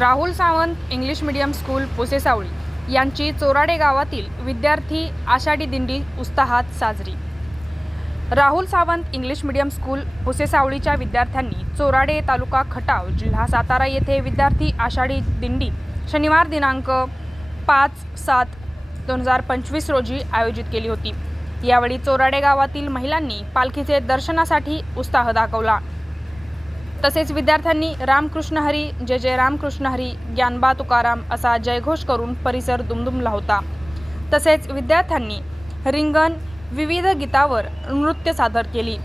Rahul Sawant English medium school Pusesavali यांची चोराडे गावातील विद्यार्थी आषाढी दिंडी उत्साहात साजरी. Rahul Sawant English medium school पुसेसावळीच्या विद्यार्थ्यांनी चोराडे तालुका खटाव जिल्हा सातारा येथे विद्यार्थी आषाढी दिंडी शनिवार दिनांक पाच सात दोन हजार पंचवीस रोजी आयोजित केली होती. यावेळी चोराडे गावातील महिलांनी पालखीचे दर्शनासाठी उत्साह दाखवला. तसेच विद्यार्थ्यांनी रामकृष्ण हरी जय जय रामकृष्ण हरी ज्ञानबा तुकाराम असा जयघोष करून परिसर दुमदुमला होता. तसेच विद्यार्थ्यांनी रिंगण विविध गीतावर नृत्य सादर केली.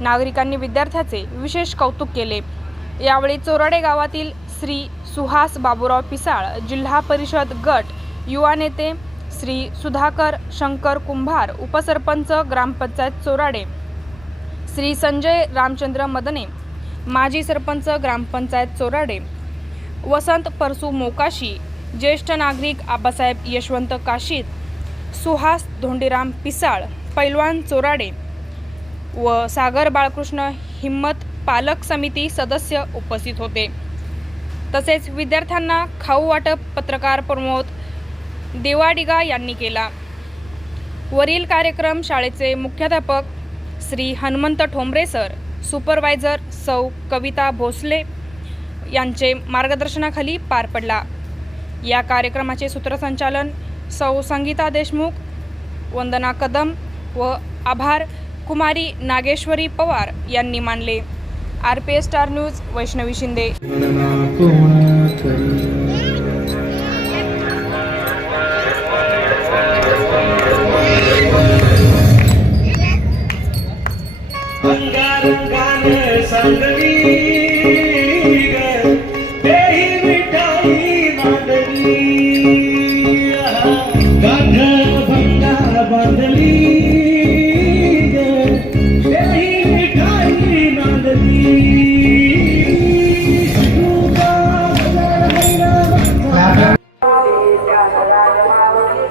नागरिकांनी विद्यार्थ्याचे विशेष कौतुक केले. यावेळी चोराडे गावातील श्री सुहास बाबूराव पिसाळ जिल्हा परिषद गट युवा नेते श्री सुधाकर शंकर कुंभार उपसरपंच ग्रामपंचायत चोराडे श्री संजय रामचंद्र मदने माजी सरपंच ग्रामपंचायत चोराडे वसंत परसू मोकाशी ज्येष्ठ नागरिक आबासाहेब यशवंत काशीत सुहास धोंडीराम पिसाळ पैलवान चोराडे व सागर बाळकृष्ण हिम्मत पालक समिती सदस्य उपस्थित होते. तसेच विद्यार्थ्यांना खाऊ वाटप पत्रकार प्रमोद देवाडिगा यांनी केला. वरील कार्यक्रम शाळेचे मुख्याध्यापक श्री हनुमंत ठोंबरे सर सुपरवायझर सौ कविता भोसले यांचे मार्गदर्शनाखाली पार पडला. या कार्यक्रमाचे सूत्रसंचालन सौ संगीता देशमुख वंदना कदम व आभार कुमारी नागेश्वरी पवार यांनी मानले. R P S star news Vaishnavi Shinde.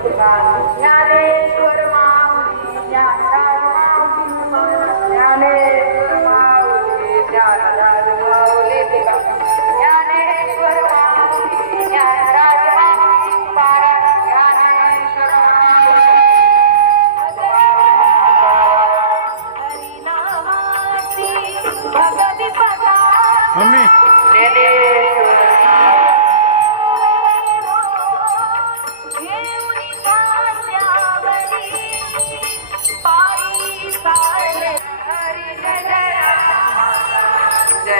Dnyaneshwar Mauli Gyandar Mauli Dnyaneshwar Mauli ज्ञानदार माऊली ज्ञानेश्वर माऊली ज्ञानदार माऊली पारा ज्ञानेश्वर माऊली भगवती पदा। मम्मी।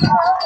Oh,